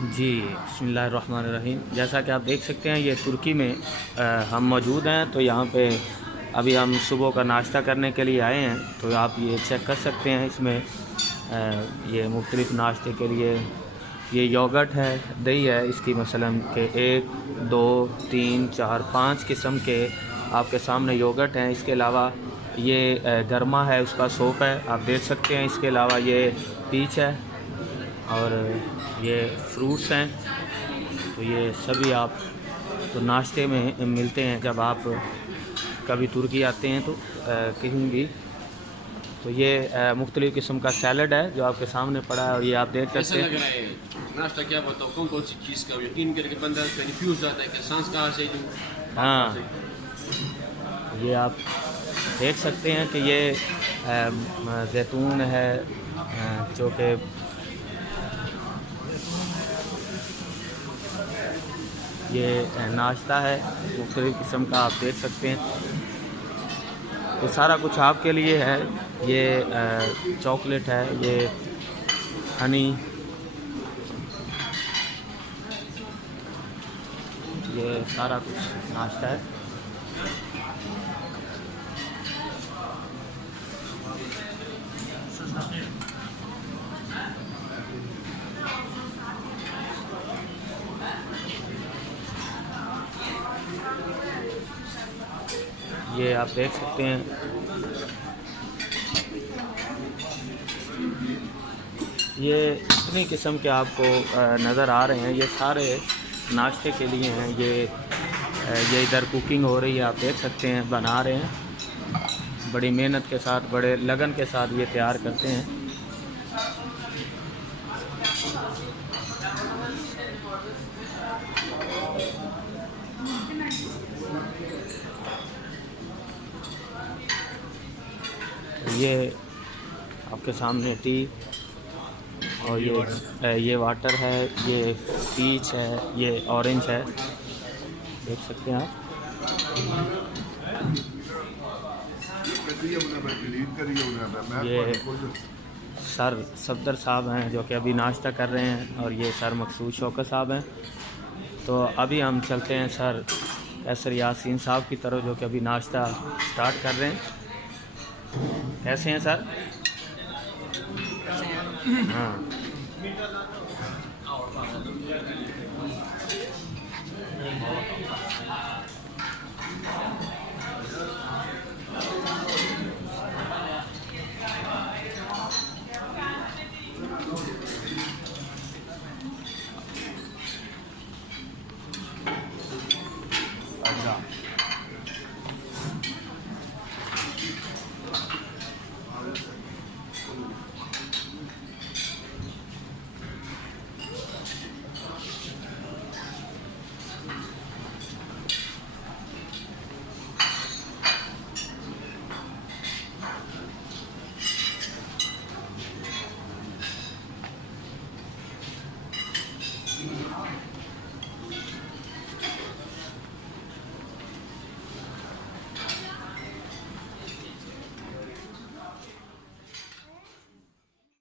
जी, बिस्मिल्लाहिर्रहमानिर्रहीम। जैसा कि आप देख सकते हैं ये तुर्की में हम मौजूद हैं। तो यहाँ पे अभी हम सुबह का नाश्ता करने के लिए आए हैं। तो आप ये चेक कर सकते हैं इसमें ये मुख्तलिफ़ नाश्ते के लिए ये योगर्ट है, दही है इसकी मसलन के 1, 2, 3, 4, 5 किस्म के आपके सामने योगर्ट हैं। इसके अलावा ये गरमा है उसका सोप है, आप देख सकते हैं। इसके अलावा ये पीच है और ये फ्रूट्स हैं। तो ये सभी आप तो नाश्ते में मिलते हैं जब आप कभी तुर्की आते हैं तो कहीं भी। तो ये मुख्तलिफ़ किस्म का सैलड है जो आपके सामने पड़ा है और ये आप देख सकते हैं। नाश्ता क्या बताओ कौन कौन सी चीज़ का यकीन करके बंदा कन्फ्यूज जाता है कि सांस कहाँ से दूँ। हाँ, ये आप देख सकते हैं कि ये जैतून है जो कि ये नाश्ता है मुख्तलिफ़ किस्म का, आप देख सकते हैं। ये सारा कुछ आपके लिए है। ये चॉकलेट है, ये हनी, ये सारा कुछ नाश्ता है। ये आप देख सकते हैं। ये इतनी किस्म के आपको नज़र आ रहे हैं, ये सारे नाश्ते के लिए हैं। ये इधर कुकिंग हो रही है, आप देख सकते हैं, बना रहे हैं बड़ी मेहनत के साथ, बड़े लगन के साथ ये तैयार करते हैं। ये आपके सामने टी और ये वाटर है, ये पीच है, ये ऑरेंज है, देख सकते हैं आप। ये सर सफदर साहब हैं जो कि अभी नाश्ता कर रहे हैं और ये सर मकसूद शौकत साहब हैं। तो अभी हम चलते हैं सर कैसर यासीन साहब की तरफ जो कि अभी नाश्ता स्टार्ट कर रहे हैं। कैसे हैं सर? हाँ,